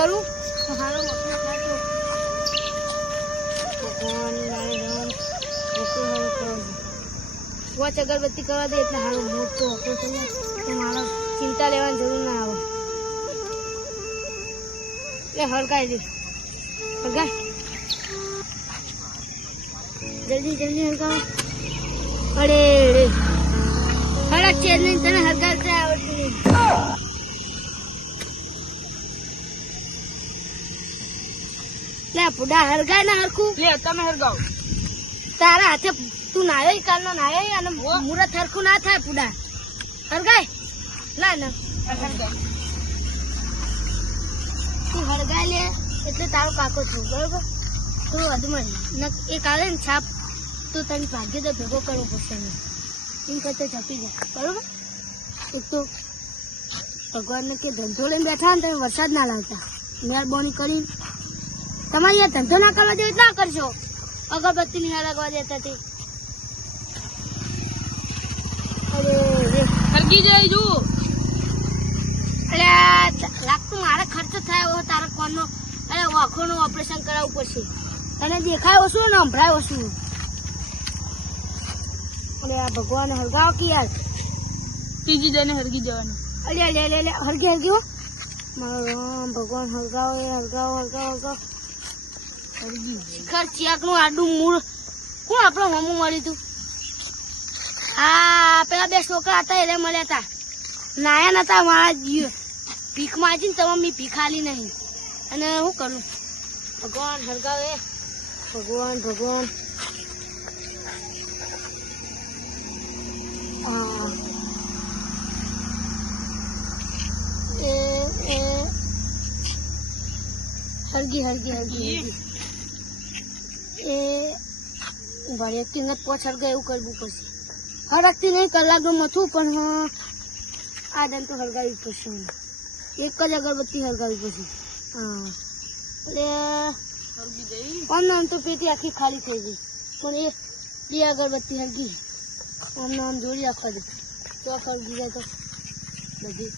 કરું તો હારો વખરો થાય તો ભગવાન નારાયણ વખરો હારો કરવા પાંચ અગરબત્તી કરવા દે એટલે હારો મોટો વખરો થઈ જાય તો મારે ચિંતા લેવાની જરૂર ના આવે એટલે હળગાઈ દે હળગાય જલ્દી જલ્દી હળગાવ અરે રે હળક છે નહીં તને હળગાવતા આવડતું નહીં લે પુડા હળગાય ના હરખું લે તમે હળગાવ તારા હાથે તું નાયો કાલનો નાયો અને મુરત હરખું ના થાય પુડા હળગાય ના ના તું હળગાય લે એટલે તારો કાકો છું બરોબર તું વધુ મળી એ કાલે ને છાપ તો તને ભાગ્ય તો ભેગો કરવો પડશે એમ કરતા જપી જાય બરોબર એક તો ભગવાનને કે ધંધો લઈને બેઠા ને તમે વરસાદ ના લાવતા મહેરબાની કરી તમારે અહીંયા ધંધો ના કરવા દે ના કરશો અગરબત્તી નહીં લગવા દેતા તે અરે હરગી જાય જુઓ એટલે લાગતું મારે ખર્ચો થાય એવો તારા કોનો અરે આંખોનું ઓપરેશન કરાવવું પડશે તને દેખાય ઓછું ને સંભળાય ઓછું અરે આ ભગવાન હરગાવ કે યાર ત્રીજી જઈને હરગી જવાનું અરે લે લે લે હરગી હરગી હો મારો ભગવાન હરગાવ હરગાવ હરગાવ હરગાવ શિખર ચિયાકનું આડું મૂળ કોણ આપણો મામું મળ્યું તું આ પેલા બે છોકરા હતા એટલે મળ્યા હતા નાયા નતા મારા ભીખ માજી ને તમે મેં ભીખ આલી નહીં અને શું કરું ભગવાન હરગાવે ભગવાન ભગવાન હરગી હરગી હરગી એ ભલે તીન પોચ હરગા એવું કરવું પડશે હરકતી નહીં કલાકનું મથું પણ આ દન તો હરગાવી પડશે એક જ અગરબત્તી હરગાવી પડશે હા એટલે આમ તો પેટી આખી ખાલી થઈ ગઈ પણ એ બે અગરબત્તી હરગી આમ જોડી રાખવા દે ચોક હરગી જાય તો બધી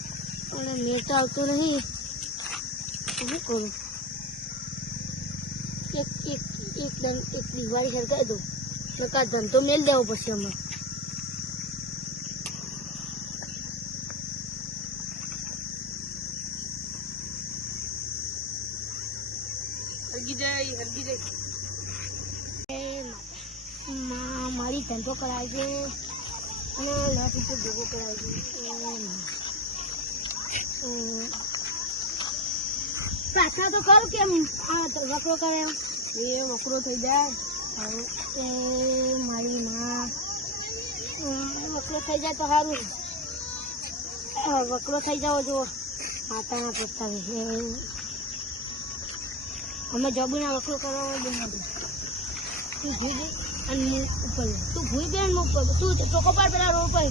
અને નેટ આવતો નહીં શું કરું એક દિવાળી હરગાવી દો નકા ધંધો મેલ દેવો પછી અમે હરગી જાય મારી ધંધો કરાય છે અને લાઠી તો ભેગો કરાય છે પ્રાર્થના તો કરું કેમ વકરો કરે એ વકરો થઈ જાય એ મારી માં વકરો થઈ જાય તો સારું વકરો થઈ જાવ જો માતાના પ્રસ્તાવે અમે જબુના વકરો કરવા દે તું ભૂઈ દે અને ઉપર તું ભૂઈ દે ને ઉપર તું ટોકો પાડ પેલા રોડ પર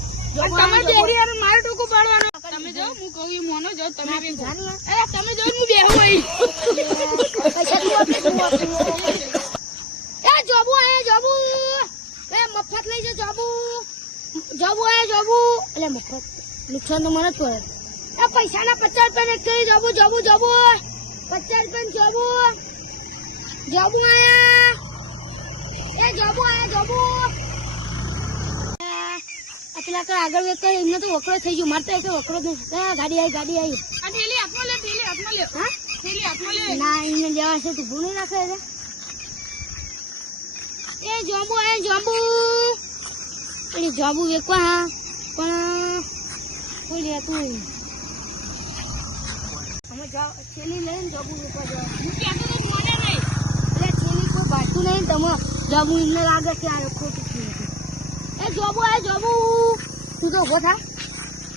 તમે દેરી યાર મારે ટોકો પાડવાનો તમે જો હું કહું મોનો જો તમે બી અરે તમે જો હું બેહું અહીં એ જોબુ આયા જોબુ એ મફત લઈ જો જોબુ જોબુ આયા જોબુ એટલે મફત નુકસાન તો મને જ પડે એ પૈસાના 50 રૂપિયા એક કરી જોબુ જોબુ જોબુ 50 રૂપિયા જોબુ જોબુ આયા એ જોબુ આયા જોબુ પેલા કર આગળ વેક કરે એમને તો વકરો થઈ ગયો મારતા એક વકરો જ નહીં ગાડી આવી આ થેલી હાથમાં લે હા થેલી હાથમાં લે ના એને લેવા છે તું ભૂલી નાખે રે એ જોબુ આયા જોબુ અને જોબુ વેકવા હા પણ કોઈ લેતું નહીં અમે થેલી લઈને જોબુ વેકવા જવા હું કહેતો તો મોને નહીં એટલે થેલી કોઈ બાટતું નહીં તમે જોબુ એમને લાગે કે આ ખોટું એ જોબુ આયા જોબુ તું તો ઉભો થા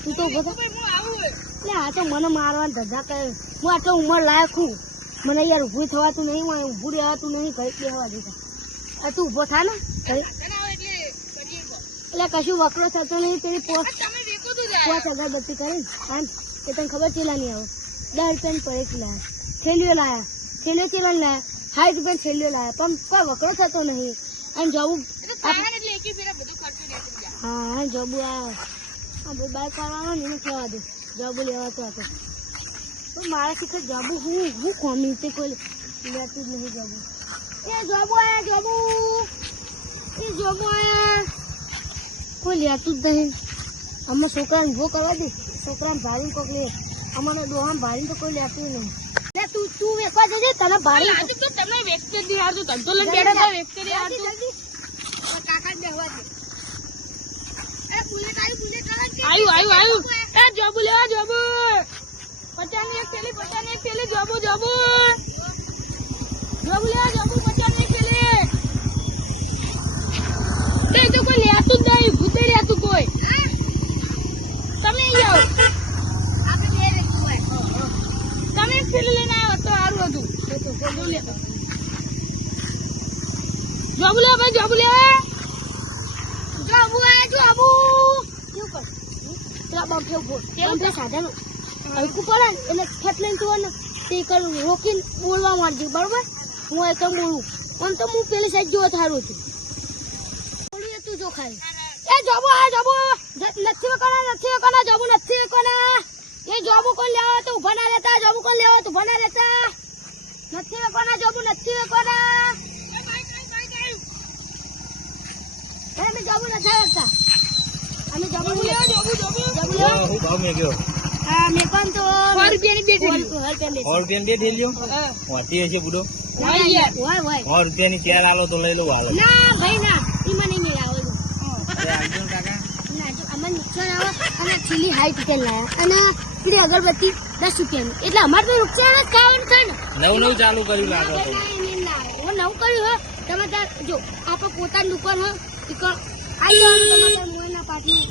એટલે આ તો મને મારવાના ધંધા કરે હું આટલો ઉંમર લાયક છું મને યાર ઊભું થવાતું નહીં મને ઊભું રહેવાતું નહીં ઘરે બેહવા દેતા આ તું ઉભો થા ને એટલે કશું વકરો થતો નહીં તેની પોચ અગરબત્તી કરી એ તને ખબર ચેલા નહીં આવે 10 રૂપિયાની પડે લાયા થેલીઓ લાયા થેલીઓ ચેલા લાયા 60 રૂપિયા થેલીઓ લાયા પણ કોઈ વકરો થતો નહીં અને જવું હા જબુ આ બધું બાઈક વાળવાનો ને એને કહેવા દે જબુ લેવાતો હતો તો મારા શીખર જાબુ હું ખોમી તે કોઈ લેતું જ નહીં જાબુ. એ જાબુ આયા કોઈ લેતું જ નહીં. અમે છોકરાને ઉભો કરવા દે, છોકરાને ભારી કોક લે, અમારે ડોહાને ભારી તો કોઈ લેતું નહીં. તું વેચવા જજે, તને ભારી આજે તો તમે વેચતે જ યાર, તો ધંધો લઈને બેઠા હતા, વેચતે જ યાર. કાકા બેહવા દે. એ બુલેટ આવ્યું આવ્યું. એ જોબુ લેવા, જોબુ 50 ની એક થેલી, 50 ની એક થેલી, જોબુ લેવા, જોબુ 50 ની એક થેલી. તે તો કોઈ લેતું જ નહીં, ભૂતે લેતું કોઈ. તમે અહીં આવો, તમે એક થેલી લઈને આવ્યો તો સારું હતું. જોબુ લે ભાઈ, જોબુ લે. સાધન હલકું પડે ને એટલે ખેત લઈને તું ને તે કરું રોકીને બોલવા માંડજો, બરોબર? હું એકદમ બોલું પણ તો હું પેલી સાઈડ જોવા થારું છું. બોલું તું જો ખાલી. એ જોબુ નથી વેકવાના જોબુ નથી વેકવાના. એ જોબુ કોણ લેવા તો ઉભા ના રહેતા, જોબુ કોણ લેવા તો ઉભા ના રહેતા. નથી વેકવાના જોબુ નથી વેકવાના. અમે જોબુ નથી વેકતા. અમે જોબુ લેવા, જોબુ લેવા. હા, મેં પણ તો 100 રૂપિયાની બે થેલી. 100 રૂપિયા 100 રૂપિયાની બે થેલીઓ હોતી હશે બુડો. હોય યાર. હોય 100 રૂપિયાની ચાર આલો તો લઈ લો હાલો. ના ભાઈ ના, એમાં નહીં મેળ આવે. આવજો ને કાકા. ના જો અમારે નુકસાન આવે અને ચીલી 60 રૂપિયા લાયા અને પેલી અગરબત્તી 10 રૂપિયાની, એટલે અમારે તો નુકસાન જ ખાવાનું થાય ને. નવું ચાલુ કર્યું લાગે તો. હું નવું કર્યું હોય તમે ત્યાં જો આપણે પોતાની દુકાન હોય આવી જવાનું મોરના પાટલી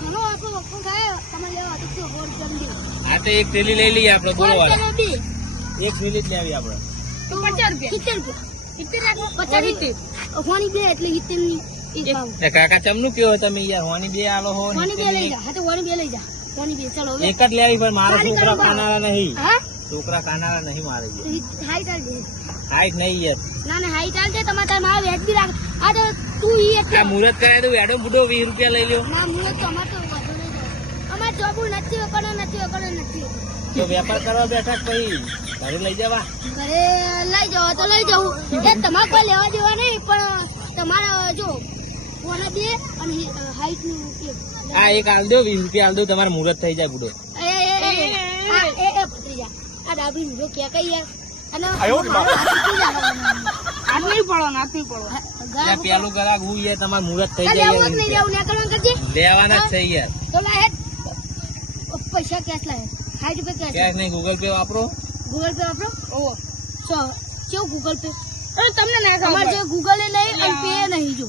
ઘણો આપણો વખો થાય તમે લેવા તો 100 રૂપિયા હા તો એક થેલી લઈ લઈએ આપણે બોલો વાળા. બે એક થેલી જ લેવી આપણે. તો 50 રૂપિયા. 70 રૂપિયા 50 હોની બે એટલે 70 ની એક ભાવ. એ કાકા ચમનું કયો તમે યાર હોની બે આલો હો ને હોની બે લઈ જા. હા તો હોની બે લઈ જા. હોની બે ચલો હવે એક જ લેવી પણ મારા છોકરા કાનારા નહીં. હા છોકરા કાનારા નહીં મારે યાર. હાઈટ આલજે. હાઈટ નહીં યાર. ના હાઈટ આલજે તમારે મારા વેચ બી રાખ. આ તો તું ઈ એટલે આ મુહૂર્ત કરાય તો વેડો બુડો 20 રૂપિયા લઈ લ્યો. ના મુહૂર્ત તો અમારે તો વધુ નહીં જાય. અમારે જોબુ નથી વેકવાનો. તો વેપાર કરવા બેઠા પછી ઘરે લઈ જવા. ઘરે લઈ જાવ તો લઈ જવું. એ તમારે કોઈ લેવા દેવા નહીં પણ તમારે જો કોને બે અને હાઈટ નું આ એક આલ દો 20 રૂપિયા આલ દો તમારે મુહૂર્ત થઈ જાય બુડો. એ ભત્રીજા આ ડાબી જો કે કઈ યાર અને હાથ નહીં પડવાનો, હાથ નહીં પડવાનો. ત્યાં પેલું ગ્રાહક હું યાર તમારે મુહૂર્ત થઈ લેવું જાય જ નહીં લેવું ને કરવાનું કરજે. લેવાના જ છે યાર. તો લાય પૈસા કેશ લાય 60 રૂપિયા કેશ નહીં ગૂગલ પે વાપરો. ગૂગલ પે વાપરો. ઓહો. કેવું ગૂગલ પે? અરે તમને ના ખબર. અમારે જે ગૂગલ એ નહીં અને પે નહીં જો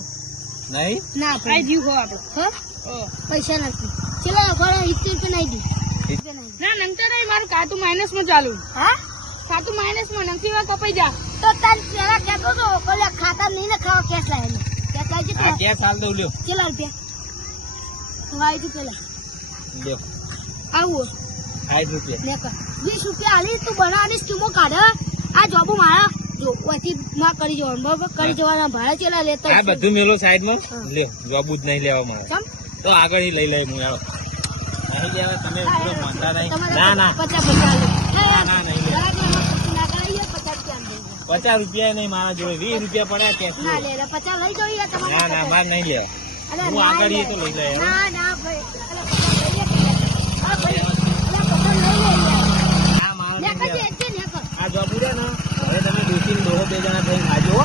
નહીં ના આ ભાઈ જીવ હો આપણો. હા ઓહ. પૈસા નથી ચલો ઘરે 70 રૂપિયા નહીં દી. ના નંતર નહીં, મારું ખાતું માઇનસ માં ચાલુ. હા ખાતું માઇનસ માં નંતી વાર કપાઈ જા. તો તાર પેલા કહેતો તો પેલા ખાતા નહીં ને ખાવા કેશ લાવે ને કેશ લાવજે આ કેશ આલ દો લ્યો. કેટલા રૂપિયા વાય તું પેલા લ્યો આવું 60 રૂપિયા. ને કર 20 રૂપિયા આલી તું બનાવવાની સ્કીમો કાઢ. આ જોબુ મારા જો ઓથી માં કરી જવાનું બરોબર. કરી જવાના ભાડા ચેલા લેતા આ બધું મેલો સાઈડ માં લ્યો. જોબુ જ નહીં લેવા મારે સમ તો આગળ ઈ લઈ હું આવો નહીં લેવા તમે પૂરો માનતા નહીં. ના ના 50 ના, નહીં લે. ના કરાઈએ 50 રૂપિયા 50 રૂપિયા નહીં મારા જોડે 20 રૂપિયા પડ્યા કેશ ના લે 50 લઈ જઈએ તમારે. ના ના મારે નહીં લેવા. અરે હું ના આગળ લે. એ તો લઈ લે ના ભાઈ અરે 50 લઈ લઈએ. ના મારે લે નહીં કજે લેવા. છે ને કર. આ જોબ ઉડે ને હવે તમે દોસ્તી દોહો બે જણા થઈને ખાજો હો.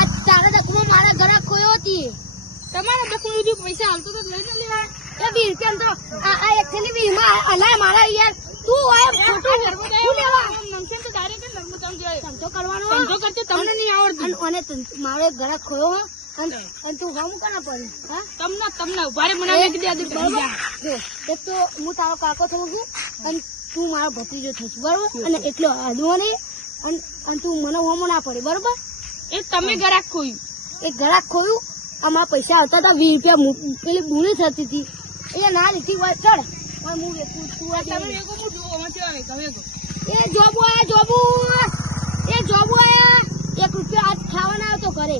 આ તારા દકમાં મારા ઘરે ખોયો હતી. તમારા દખું સુધી પૈસા હાલતો તો લઈને લેવા. એ 20 રૂપિયા તો આ એક થેલી 20 માં અલાય મારા યાર તું આય ખોટું હું લેવા નમશે તો ડાયરેક્ટ નર્મદા જાય. ધંધો કરવાનો ધંધો કરતે તમને નહીં આવડતું. અને મારો એક ઘરે ખોયો હો અને તું હમ કોના પડ્યું હા તમને ઉભારે મને મેં કીધી આદિ બરોબર જો એક તો હું તારો કાકો થઉં છું અને તું મારો ભત્રીજો થઈશ બરોબર અને એટલો આદવો નહીં અને તું મને હોમો ના પડે બરોબર. એ તમે ગરાક ખોયું. એક ઘરાક ખોયું અમારા પૈસા આવતા હતા 20 રૂપિયા પેલી બુરી થતી હતી એ ના લીધી વાત ચડ હું વેચું તું આ તમે વેગો હું જોવો એમાંથી આવે તમે વેગો. એ જોબુ આયા 1 રૂપિયા આજ ખાવાના આવતો ઘરે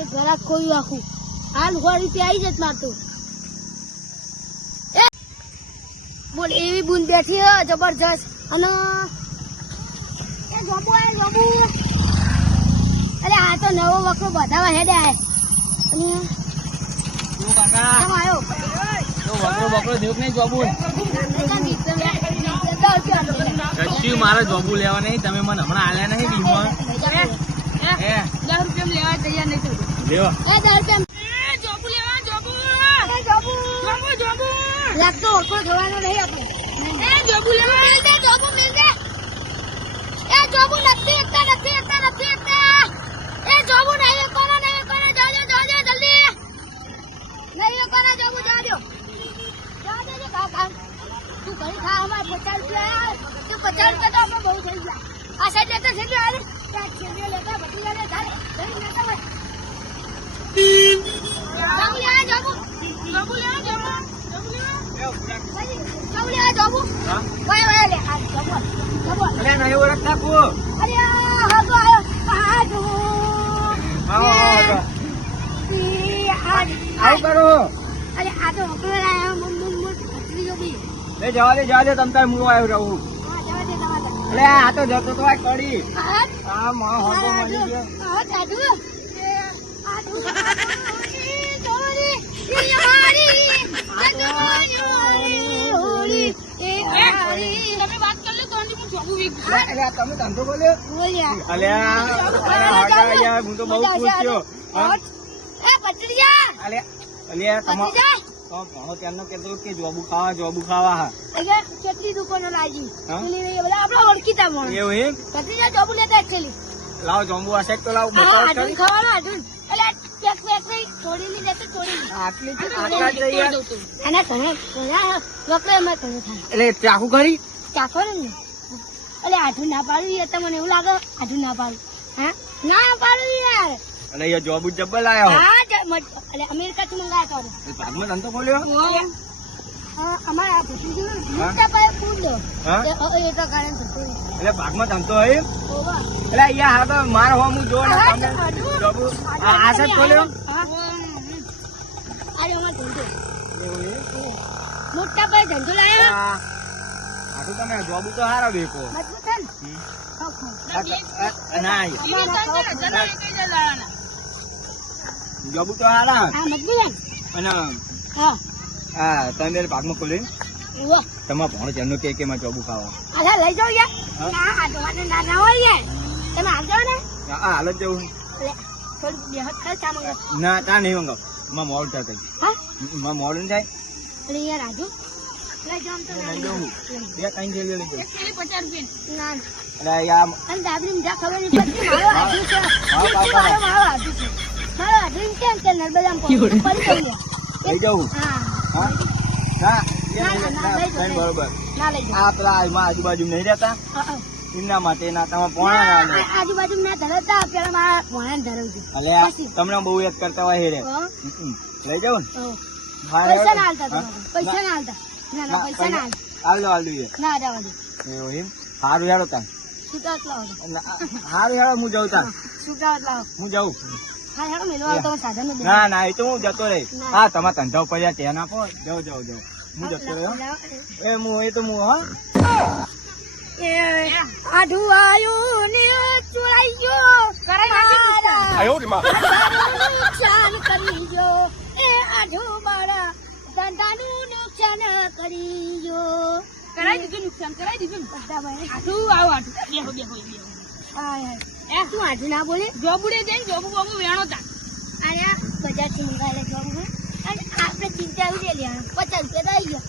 એ ઘરાક ખોયું આખું હાલ 100 રૂપિયા આવી જત મારતું. બોલ એવી પેલી બુન બેઠી હે જબરજસ્ત અને એ જોબુ આય જોબુ અરે આ તો નવો વખરો બધાવા હેડે આય અને શું કાકા કેમ આયો તો વકરો દેખ નહીં જોબુ કશું મારે જોબુ લેવા નહીં તમે મને હમણાં આલ્યા નહીં બીમાં હે 10 રૂપિયા લેવા તૈયાર નહીં થયું લેવા એ દર કેમ જોબુ લેવા જોબુ એ જોબુ જોબુ જોબુ લાગતો વખરો જોવાનો નહીં આપણે જોબુ લેવા મિલ દે એ જોબુ નથી એકતા એ જોબુ નહીં કોનો જાજો જલ્દી નહીં કોનો જોબુ જાજો ખા તું ઘણી ખા અમારે 50 રૂપિયા તું 50 રૂપિયા તો આપણે બહુ થઈ ગયા આ સાઈડ લેતા છે આવે ત્યાં છેલ્લે લેતા બધી લેતા જાય ઘણી લેતા હોય જોબુ લેવા જોબુ હા વાય લે આ જોબુ અરે નહીં ઓળખતા કો અરે હા તો આયો આવો કરો અરે આ તો વકરો લાયો મુન ત્રીજો બી એ જવા દે તમ તાર હું આવ્યો રહું હા જવા દે એટલે આ તો જતો તો આ કડી હા આ માં હોકો મળી ગયો હા દાદુ આદુ દોરી હોળી એ હારી તમે વાત કરી લે તો હું જોબુ વીક એટલે તમે ધંધો બોલ્યો બોલ્યા અલ્યા યાર હું તો બહુ ખુશ થયો હા? એ પટરિયા અલ્યા તમાર પટરિયા તો ભણો ત્યારનો કહેતો કે જોબુ ખાવા હા અગર કેટલી દુકાનો લાગી હા? પેલી બધા આપણે ઓળખીતા પણ એવું એમ પટરિયા જોબુ લેતા એકચુઅલી લાવ જોંબુ હશે તો લાવ હા બતાવ આટલું કરી ખાવાનું આટલું એટલે પેક નહીં તોડીની જશે તોડીની આટલી આટલા જ રહી યાર. અને ઘણા વકરો એમાં ઘણું થાય એટલે ચાકુ કરી ચાખો ને એટલે આઠું ના પાડું યાર તમને એવું લાગે આઠું ના પાડું હા ના પાડું યાર એટલે અહીંયા જોબુ જબ્બર લાયો હા એટલે અમેરિકાથી મંગાયા તો ભાગમાં ધંધો ખોલ્યો અમારા ભૂસી મોટા પાયે ફૂલ હા એ તો કારણ છે એટલે ભાગમાં ધંધો હોય ઓવા એટલે અહીંયા હા તો મારો હો હું જો ને તમે જોબુ આ સાહેબ ખોલ્યો અરે અમાર ધંધો મોટા પાયે ધંધો લાયો આટલું તમે જોબુ તો હારા બેકો મજબૂત છે ને ના અમારા જોબુ તો હારા આ મજબૂત અને હા હા તમે ભાગમાં ખોલી ઓવા તમારા ભણો જેમનો કે માં જોબુ ખાવા અલા લઈ જાઓ યાર હા? ના આ જોવાનું ના હોય યાર તમે આવ જાઓ ને હા હાલ જ જવું એટલે થોડું બેહત થાય ચા મંગાવ ના તા નહીં મંગાવ માં મોડું થાય કઈ હા માં મોડું થાય એટલે યાર આજુ લઈ જાઓ આમ તો ના લઈ જાઉં. બે ત્રણ થેલીઓ લઈ જાઉં. પેલી 50 રૂપિયા ના એટલે યાર અને દાદરી જા ખબર નહીં પડતી મારો આજુ છે હા, મારો આજુ છે મારો આજુ કેમ કે નર્મદામ પડી ગયું લઈ જાઉં હા હા ના ના, ના, ના, લઈ જાઉં, લઈ બરોબર ના લઈ જાઓ આ પેલા એમાં આજુબાજુ નહીં રહેતા હા, એમના માટે ના તમે પોણા ના લે આજુબાજુ ના ધરવતા પેલા મારા ભણાને ધરવજો અલ્યા પછી. તમને બહુ યાદ કરતા હોય હેરે હા, લઈ જાવ ને હા. હા, પૈસા ના હેડો. હાલતા તમારે પૈસા ના હાલતા ના ના પૈસા ના હાલતા હાલ દો ના જવા દો એવું એમ સારું હેડો તાન છૂટા લાવો સારું હેડો હું જાઉં તાન છૂટા લાવો હું જાઉં હા હેડો મેલવા તો સાધન નું ના ના એ તો હું જતો રહી ના. હા તમારા ધંધા ઉપર યાર ધ્યાન આપો જાઉં હું જતો રહ્યો એ તો હું હા આઢું આયું ને ચોરાઈ ગયો નુકસાન કરી ગયો એ આઢું મારા ધંધાનું નુકસાન કરી ગયો કરાઈ દીધું નુકસાન કરાઈ દીધું બધા ભાઈ આઠું આવો આઠું બેહો હાય હાય તું આઢું ના બોલે જોબુડે જઈને જોબુ બાબુ વેણો તા અને બજારથી મંગાવેલા જોબ અને આપણે ચિંતા આવી ગયેલી 50 રૂપિયા તો આવી ગયા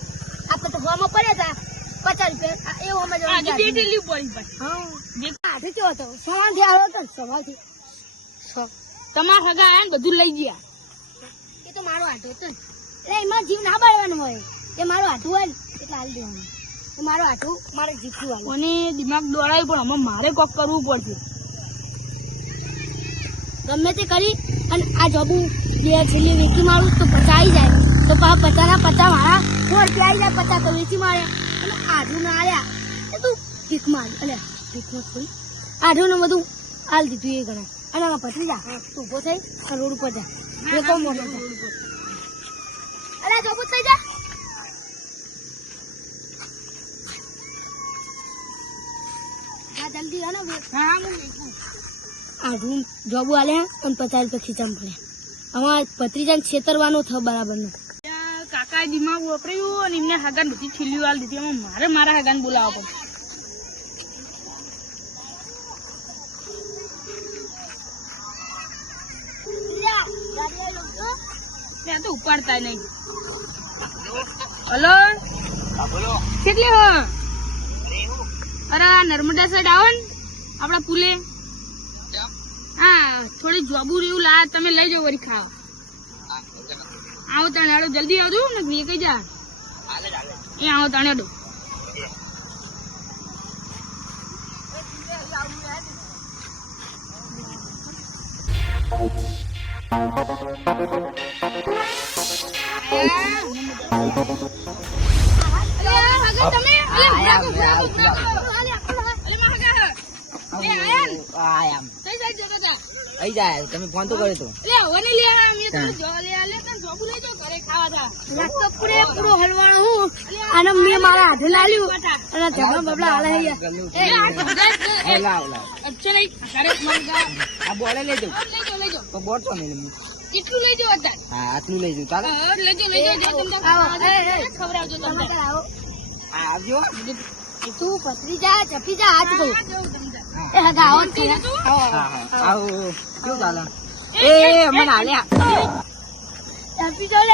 આપણે તો ગોમાં પડ્યા હતા 50 રૂપિયા એવું અમે આજે બે ટેલી પડી પણ હા આઢું કેવો હતો સવારથી આવ્યો હતો ને સવારથી તમારા સગા આયા ને બધું લઈ ગયા એ તો મારો આઢો હતો ને એટલે એમાં જીવ ના બાળવાનો હોય એ મારો આઢું હોય ને એટલે હાલ દેવાનું એ મારો આઢું મારે જીતું આવે અને દિમાગ દોડાય પણ અમે મારે કોક કરવું પડશે ગમે તે કરી અને આ જોબુ બે છેલ્લી વેચી મારું તો 50 આવી જાય તો પાછા 50 ના 50 મારા 100 રૂપિયા આવી જાય 50 તો વેચી મારે અને આઢું ના આવ્યા એ તું ભીખ મારી અલે ભીખ મત કોઈ આઢું ને બધું હાલ દીધું એ ગણાય અને આમાં પતરી જા તું ઉભો થઈ અને રોડ ઉપર જા એ તો મોટો જા અરે જોબુ થઈ જા લે ને હા હું વેચું. આ રૂમ જોબુ આલે અને 50 રૂપિયા ખીચામ પડે અમાર ભત્રીજાને છેતરવાનો થ બરાબર નો ત્યાં કાકાએ દિમાગ વાપર્યું અને એમને હગાન બધી છીલ્લીઓ આલી દીધી. એમાં મારે મારા હગાન બોલાવવા પડે. ત્યાં તો ઉપાડતા નહીં. હલો કેટલી હો? અરે આ નર્મદા સાઈડ આવો ને આપડા પુલે. હા થોડી જોબુ એવું લા તમે લઈ જાઓ વળી ખાવા. આવો તાણે હાલો જલ્દી આવજો ને મેં કઈ જા એ આવો તાણે હાલો. તમે ફોન તો કર્યો તો પૂરો હલવાણો હું અને મેં મારા હાથે લાલ્યું અને ઝઘડા બબડા હાલે આ બોલે લઈ જાઉં તો બોલ તો નહીં કેટલું લઈ જાઓ અત્યારે? હા આટલું લઈ જાઉં ચાલો લઈ જાઓ ખવડાવજો તમને. આવજો તું પથરી જા ચપી જા હાથ કહું એ હગા આવો જ છે ને. આવો કેવું ચાલે એ મને હાલ્યા ચપી જો લે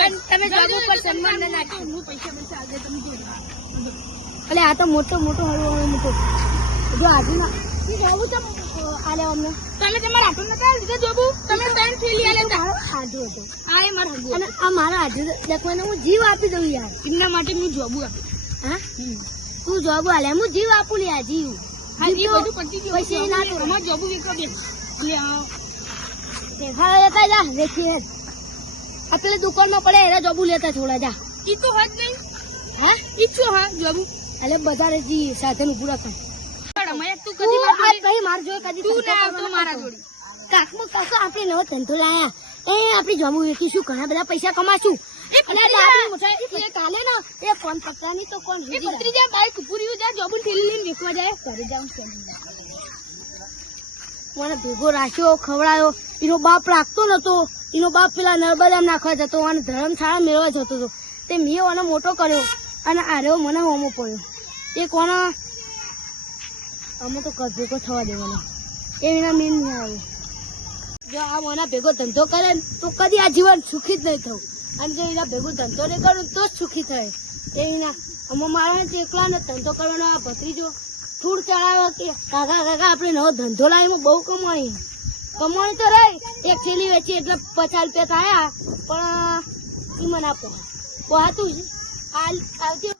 અને તમે જોબ ઉપર સન્માન ન નાખ્યું. હું પૈસા આગળ તમે જોજો. એટલે આ તો મોટો હલવાણો મોટો જો આજુ ના જોવું તો આલે અમને તમે તમારા હાથો નતા લીધા જોબુ? તમે પેન્ટ થેલી આલે તા. આધુ હતો આ એ મારા હગું. અને આ મારા આધુ દેખવાને હું જીવ આપી દઉં યાર. એમના માટે હું જોબુ આપું. હા તું જોબ આલે હું જીવ આપું લે આ જીવ હા એ બધું પતી ગયું. પૈસા ના તો અમાર જોબુ વેચવા બે. એટલે દેખા લેતા જા દેખીએ આ પેલી દુકાનમાં પડે એના જોબુ લેતા થોડા જા. ઈ તો હજ નહીં. હા ઈ છો હા જોબુ. એટલે બધા જી સાથે નું પૂરા કર મેં તું તું કદી આ માર ભાઈ માર જોઈ કદી તું ના આવતો મારા જોડે. કાકમાં કાકા આપણે નવો ધંધો લાયા એ આપણી જોબુ વેચીશું ઘણા બધા પૈસા કમાશું અને આપણી મુસાફરી કાલે ને એ ફોન પકડાની તો કોણ એ ભત્રીજા બાઈક પૂરી જા જોબુ થેલી લઈને વેચવા જાય. ઘરે જાઉં મને ભેગો રાખ્યો ખવડાયો એનો બાપ રાખતો નતો એનો બાપ પેલા નર્મદામાં નાખવા જતો અને ધર્મશાળા મેળવા જતો હતો તે મેં એને મોટો કર્યો અને આર્યો મને હોમો પડ્યો એ કોનો અમે તો કદ ભેગો થવા દેવાનો એ વિના મેન નહીં આવે જો આ મને ભેગો ધંધો કરે ને તો કદી આ જીવન સુખી જ નહીં થવું અને જો એના ભેગો ધંધો નહીં કરું તો જ સુખી થાય એ વિના અમે મારા એકલા ને ધંધો કરવાનો આ ભત્રીજો થૂડ ચડાવ્યો કે કાકા આપણે નવો ધંધો લાવીમાં બહુ કમાણી તો રહી એક થેલી વેચી એટલે 50 રૂપિયા થયા પણ ઈ મને આપો પોહાતું આવતી